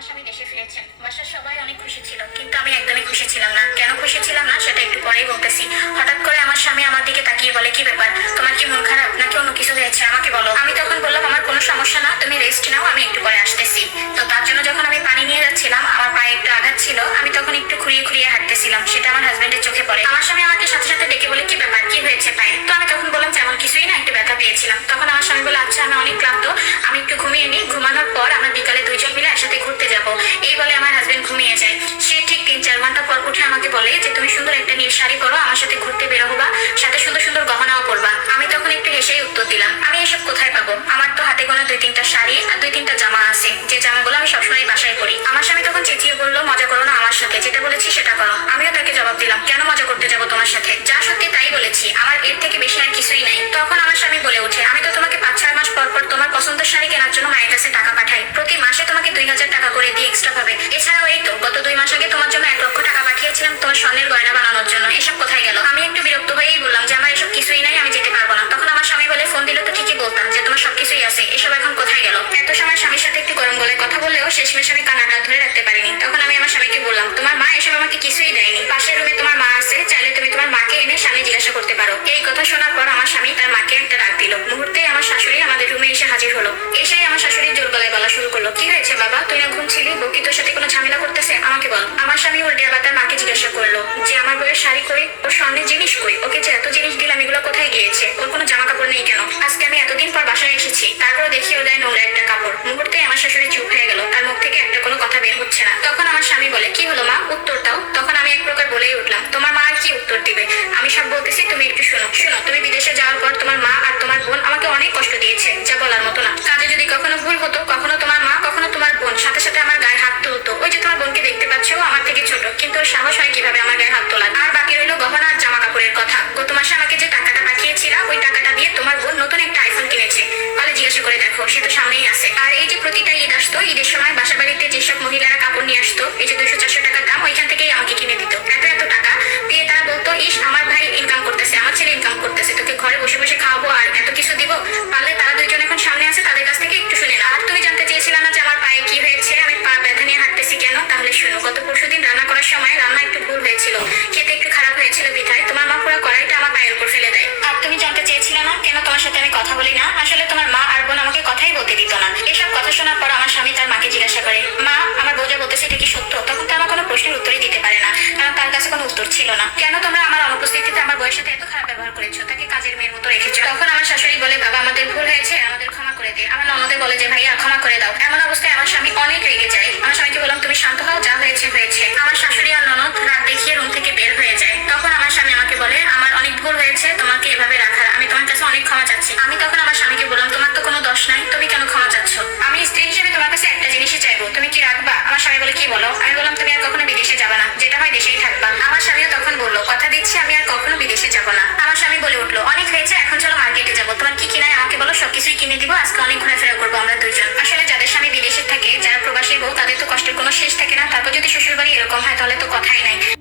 আমার স্বামী দেশে ফিরেছেন। বাসার সবাই অনেক খুশি ছিল, কিন্তু আমি একদমই খুশি ছিলাম না। কেন খুশি ছিলাম না সেটা একটু পরেই বলতেছি। হঠাৎ করে আমার স্বামী আমার দিকে তাকিয়ে বলে, কি ব্যাপার, তোমার কি মন খারাপ নাকি অন্য কিছু হয়েছে, আমাকে বলো। আমি তখন বললাম, আমার কোনো সমস্যা না, তুমি রেস্ট নাও, আমি একটু পরে আসতেছি। তো তার জন্য যখন আমি পানি নিয়ে যাচ্ছিলাম, আমার পায়ে একটু আঘাত ছিল, আমি তখন একটু খুঁড়িয়ে খুঁড়িয়ে হাঁটতেছিলাম। সেটা আমার হাজবেন্ডের চোখে পড়ে। আমার স্বামী আমাকে সাথে সাথে ডেকে বলে, কি ব্যাপার, কি হয়েছে পায়ে? তো আমি তখন বললাম, তেমন কিছুই না, একটু ব্যথা পেয়েছিলাম। তখন আমার স্বামী বলে, আচ্ছা আমি অনেক ক্লান্ত, আমি একটু ঘুমিয়ে নিই, ঘুমানোর পর আমরা বিকালে দুইজন মিলে একসাথে ঘুরতে যাব। এই বলে আমার হাজবেন্ড ঘুমিয়ে যায়। সে ঠিক 3-4 ঘন্টা পর উঠে আমাকে বলে যে, তুমি সুন্দর একটা নীল শাড়ি পরো, আমার সাথে ঘুরতে বের হবা, সাথে সুন্দর সুন্দর গহনাও পরবা। আমি তখন একটু হেসেই উত্তর দিলাম, আমি এসব কোথায় পাবো? আমার তো হাতে গোনা 2-3টা শাড়ি আর 2-3টা জামা আছে, যে জামাগুলো আমি সবসময় বাসায় পরি। আমার স্বামী তখন চেঁচিয়ে বললো, মজা করো না আমার সাথে, যেটা বলেছি সেটা করো। আমিও তাকে জবাব দিলাম, কেন মজা করতে যাবো তোমার সাথে? যা সত্যি তাই বলেছি, আমার এর থেকে বেশি আর কিছুই নাই। তখন আমার স্বামী বলে ওঠে, আমি তো তোমাকে 5-6 মাস পর পর তোমার পছন্দের শাড়ি কেনার জন্য মায়ের কাছে টাকা পাঠাই, প্রতি মাসে তোমাকে 2000 টাকা করে দিই এক্সট্রা ভাবে। এছাড়াও এই তো গত 2 মাস আগে তোমার জন্য 1 লক্ষ টাকা পাঠিয়েছিলাম তোমার স্বর্ণের গয়না বানানোর জন্য। এসব কোথায় গেল? আমি একটু বিরক্ত হয়েই বললাম যে, আমার এসব কিছুই নাই, আমি যেতে পারবো না। তখন আমার স্বামী বলে, ফোন দিলে তো ঠিকই বলতাম যে তোমার সবকিছুই আছে, এসব এখন কোথায় গেল? এত সময় স্বামীর সাথে একটু গরম গলায় কথা বললেও শেষমেশ আমি কান্নাটা ধরে রাখতে পারিনি। তখন আমি আমার স্বামীকে বললাম, তোমার মা এসব আমাকে কিছুই দেয়নি, পাশের রুমে তোমার মা আছে, চাইলে তুমি তোমার মাকে এনে স্বামী জিজ্ঞাসা করতে পারো। এই কথা শোনার পর আমার স্বামী তার মাকে একটা ডাক দিল। মুহূর্তেই আমার শাশুড়ি আমাদের রুমে এসে হাজির হলো। এসেই আমার শাশুড়ি জোর গলায় বলা শুরু করলো, কি হয়েছে বাবা, তুই না ঘুমছিলি, বউ কি তোর সাথে কোনো ঝামেলা করতেছে, আমাকে বল। আমার স্বামী উল্টে আবার তার মাকে জিজ্ঞাসা করলো যে, আমার বউয়ের শাড়ি কই, ওর স্বর্ণের জিনিস কই, ওকে যে এত জিনিস দিলাম এগুলো কোথায় গিয়েছে, ওর কোনো জামা কাপড় নেই কেন? আজকে আমি এতদিন পর বাসায় এসেছি, তারপরে দেখি ওর গায়ে নোংরা একটা কাপড়। মুহূর্তেই আমার শাশুড়ি চুপ হয়ে গেল, তার মুখ থেকে একটা কোনো কথা বের হচ্ছে না। তখন আমার স্বামী বলে, কি হলো মা, উত্তর দাও। তখন আমি এক প্রকার বলেই উঠলাম, তোমার মা আর কি উত্তর দিবে, আমি সব বলতেছি, তুমি একটু শোনো। শোনো, তুমি বিদেশে যাওয়ার পর তোমার মা আর তোমার বোন আমাকে অনেক কষ্ট দিয়েছে, যা বলার মতো না। কাজে যদি কখনো ভুল হতো, কখনো তোমার মা কখনো তোমার বোন সাথে সাথে আমার গায়ে হাত তুলতো। ওই যে তোমার বোনকে দেখতে পাচ্ছ, ও আমার থেকে ছোট, কিন্তু ওর সাহস হয় কিভাবে আমার গায়ে হাত তোলার। আর বাকি রইলো গহনা আর জামা কাপড়ের কথা। গত মাসে আমাকে যে টাকাটা পাঠিয়েছিল, ওই টাকাটা দিয়ে তোমার বোন নতুন একটা আইফোন কিনেছে, তাহলে জিজ্ঞাসা করে দেখো, সে তো সামনেই আছে। আর এই যে প্রতিটা ঈদ আসতো, ঈদের সময় বাসা বাড়িতে যেসব মহিলারা কাপড় নিয়ে আসতো, এই যে 200-400 টাকার দাম, ওইখান থেকেই আমাকে কিনে দিত। এত এত টাকা দিয়ে তারা বলতো, ইস আমার ভাই ইনকাম করতেছে, আমার ছেলে ইনকাম করতেছে, তোকে ঘরে বসে বসে খাওয়াবো আর এত কিছু দিব। পারলে তারা দুইজন এখন সামনে আছে, তাদের কাছ থেকে একটু শুনে না। আর তুমি জানতে চেয়েছিলে না যে আমার পায়ে কি হয়েছে, আমি পা ব্যথা নিয়ে হাঁটতেছি কেন? তাহলে শুনো, গত পরশুদিন রান্না করার সময় রান্না একটু ভুল হয়েছিল, খেতে একটু খারাপ হয়েছিল বিধায় তোমার মা পুরো কড়াইটা আমার পায়ের উপর ফেলে দেয়। আর তুমি জানতে চেয়েছিলে না কেন তোমার সাথে আমি কথা বলি না? আসলে তোমার মা আর বোন আমাকে কথাই বলতে দিত না। এসব কথা শোনার পর আমার স্বামী তার মাকে জিজ্ঞাসা করে, মা আমার বউ যা বলতেছে এটা কি সত্য? তখন তো আমার কোনো প্রশ্নের উত্তরই দিতে পারে না, কারণ তার কাছে কোনো উত্তর ছিল না। কেন তোমরা আমার অনুপস্থিতিতে আমার বউয়ের সাথে এত খারাপ ব্যবহার করেছো, তাকে কাজের মেয়ের মতো রেখেছো? তখন আমার শাশুড়ি বলে, বাবা আমাদের ভুল হয়েছে, আমাদের ক্ষমা করে দে। আমার ননদে বলে যে, ভাইয়া ক্ষমা করে দাও। এমন অবস্থায় আমার স্বামী অনেক রেগে যায়। আমার স্বামীকে বললাম, তুমি শান্ত হও, যা হয়েছে হয়েছে। আমার শাশুড়ি আর ননদ রাত দেখিয়ে রুম থেকে বের হয়ে যায়। তখন আমার স্বামী আমাকে বলে, আমার অনেক ভুল হয়েছে তোমাকে এভাবে রাখার, আমি তোমার কাছে অনেক ক্ষমা চাচ্ছি। আমি তখন আমার স্বামীকে বললাম, তোমার তো কোনো দোষ নাই, তুমি কেন ক্ষমা চাচ্ছ? আমি স্ত্রী হিসেবে তোমার কাছে একটা জিনিসই চাইবো, তুমি কি রাখবা? আমার স্বামী বলে, কি বলো? আমি বললাম, তুমি আর কখনো বিদেশে যাবে না, যেটা হয় দেশেই থাকবা। আমার স্বামীও তখন বললো, কথা দিচ্ছি আমি আর কখনো বিদেশে যাবো না। আমার স্বামী বলে উঠলো, অনেক হয়েছে, এখন চলো মার্কেটে যাবো, তোমার কি কিনায় আমাকে বলো, সবকিছুই কিনে দিবো, আজকে অনেক ঘোরাফেরা করবো আমরা দুইজন। আসলে যাদের স্বামী বিদেশে থাকে, যারা প্রবাসী বউ, তাদের তো কষ্টের কোনো শেষ থাকে না। তারপর যদি শ্বশুর বাড়ি এরকম হয়, তাহলে তো কথাই নাই।